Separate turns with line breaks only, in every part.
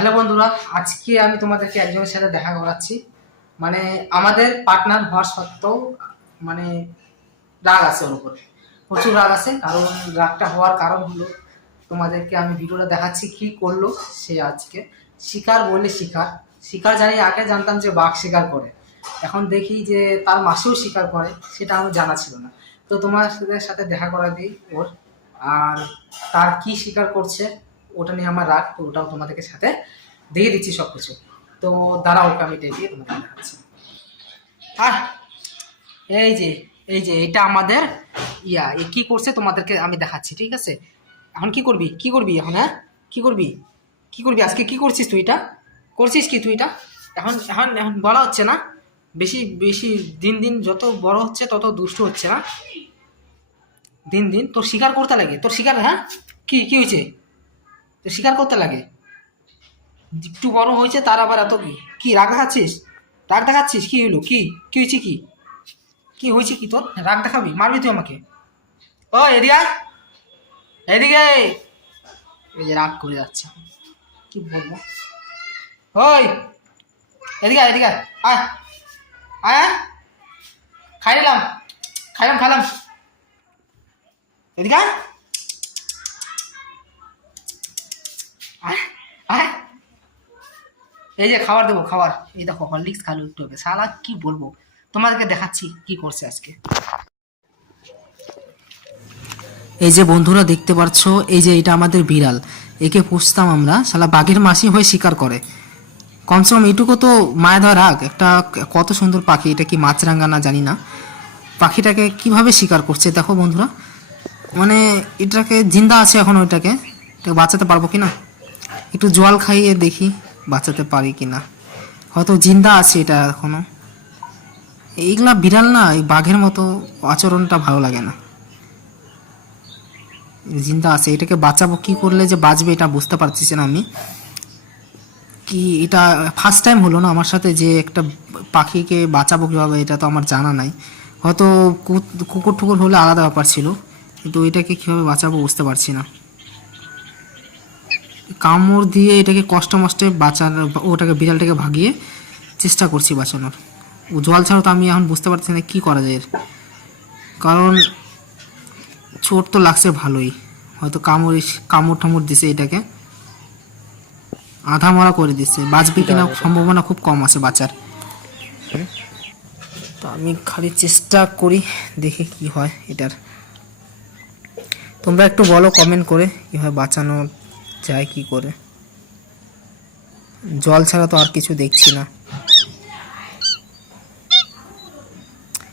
Hello বন্ধুরা, আজকে আমি তোমাদেরকে একজনের সাথে দেখা করাচ্ছি। মানে আমাদের পার্টনার হওয়ার সত্ত্বেও মানে রাগ আছে ওর উপর। প্রচুর রাগ আছে, কারণ রাগটা হওয়ার কারণ হলো, তোমাদেরকে আমি ভিডিওটা দেখাচ্ছি কি করল সে আজকে। শিকার বলে শিকার। শিকার জানি আগে জানতাম যে বাঘ শিকার করে। এখন দেখি যে তার মাসেও শিকার করে, সেটা আমার জানা ছিল না। তো তোমাদের সাথে দেখা করা দিই ওর। আর তার কি শিকার করছে ওটা নিয়ে আমার রাগ, তো ওটাও তোমাদেরকে সাথে দিয়ে দিচ্ছি সব কিছু তো দাঁড়াও, ওকে আমি ডেকে তোমাদের দেখাচ্ছি। আর এই যে এই যে, এটা আমাদের ইয়া, এ কি করছে তোমাদেরকে আমি দেখাচ্ছি, ঠিক আছে? এখন কি করবি? কি করবি এখন হ্যাঁ? কি করবি? কি করবি? আজকে কি করছিস তুই এটা? করছিস কি তুই এটা? এখন এখন এখন বলা হচ্ছে না। বেশি বেশি, দিন দিন যত বড় হচ্ছে তত দুষ্ট হচ্ছে না। দিন দিন, তোর শিকার করতে লাগে। তোর শিকার হ্যাঁ? কি কি হয়েছে? তোর শিকার করতে লাগে। একটু বড় হয়েছে, তার আবার এত কি? কি রাগ দেখাচ্ছিস? রাগ দেখাচ্ছিস? কি হইল? কি? কি হয়েছে কি? কি হয়েছে কি তোর? রাগ দেখাবি? মারবি তুই আমাকে। ও, এদিকে এদিকে। এই যে রাগ করে যাচ্ছে। কি বলব? ওই, এদিকে এদিকে আয়। আয়। খাই নিলাম। খাইলাম খাইলাম। এদিকে আয়। আয় আয় এই যে খাবার দেবো, খাবার। এই দেখো, হরলিক্স খালো একটু হবে সালা কি বলব? তোমাদেরকে দেখাচ্ছি কি করছে আজকে। এই যে বন্ধুরা দেখতে পাচ্ছ, এই যে এটা আমাদের বিড়াল। একে পুষতাম আমরা। শালা, বাঘের মাসি হয়ে শিকার করে। কমসে কম এইটুকু তো মায়া ধর রাখ একটা কত সুন্দর পাখি। এটা কি মাছরাঙ্গা না জানি না। পাখিটাকে কীভাবে শিকার করছে দেখো বন্ধুরা। মানে এটাকে, জিন্দা আছে এখন ওইটাকে। এটাকে বাঁচাতে পারব কি না? একটু জল খাইয়ে দেখি বাঁচাতে পারি কি না হয়তো জিন্দা আছে এটা এখনও। এইগুলা বিড়াল না, এই বাঘের মতো আচরণটা ভালো লাগে না। জিন্দা আছে, এটাকে বাঁচাবো, কি করলে যে বাঁচবে এটা বুঝতে পারতেছি না আমি। কি এটা ফার্স্ট টাইম হলো না আমার সাথে যে একটা পাখিকে বাঁচাবো কীভাবে, এটা তো আমার জানা নাই। হয়তো কুকুর টুকুর হলে আলাদা ব্যাপার ছিল, কিন্তু এটাকে কীভাবে বাঁচাবো বুঝতে পারছি না। কামড় দিয়ে এটাকে কষ্ট মষ্টে বাঁচানোর ওটাকে বিড়ালটাকে ভাগিয়ে চেষ্টা করছি বাঁচানোর। ও জল ছাড়া তো আমি এখন বুঝতে পারছি না কী করা যায় এর। কারণ চোট তো লাগছে ভালোই। হয়তো কামড় কামড় ঠামড় দিছে এটাকে। আধা মরা করে দিচ্ছে বাঁচবে কিনা সম্ভাবনা খুব কম আছে বাঁচার। তো আমি খালি চেষ্টা করি দেখি কি হয় এটার। তোমরা একটু বলো কমেন্ট করে কীভাবে বাঁচানো যায় কি করে? জল ছাড়া তো আর কিছু দেখছি না।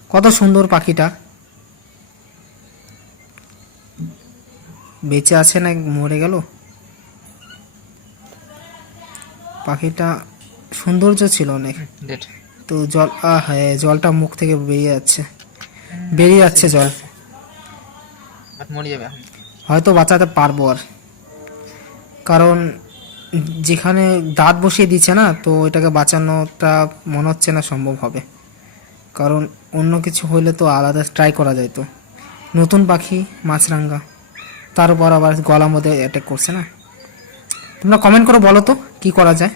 কত সুন্দর পাখিটা। বেঁচে আছে না মরে গেল? পাখিটা সৌন্দর্য ছিল অনেক। তো জল আহ হ্যাঁ জলটা মুখ থেকে বেরিয়ে যাচ্ছে। বেরিয়ে যাচ্ছে জল।
মরে যাবে
হয়তো বাঁচাতে পারব আর। কারণ যেখানে দাঁত বসিয়ে দিচ্ছে না, তো এটাকে বাঁচানোটা মনে হচ্ছে না সম্ভব হবে। কারণ অন্য কিছু হইলে তো আলাদা ট্রাই করা যায় তো। নতুন পাখি, মাছরাঙ্গা, তার উপর আবার গলার মধ্যে অ্যাটাক করছে না। তোমরা কমেন্ট করে বলো তো, কী করা যায়?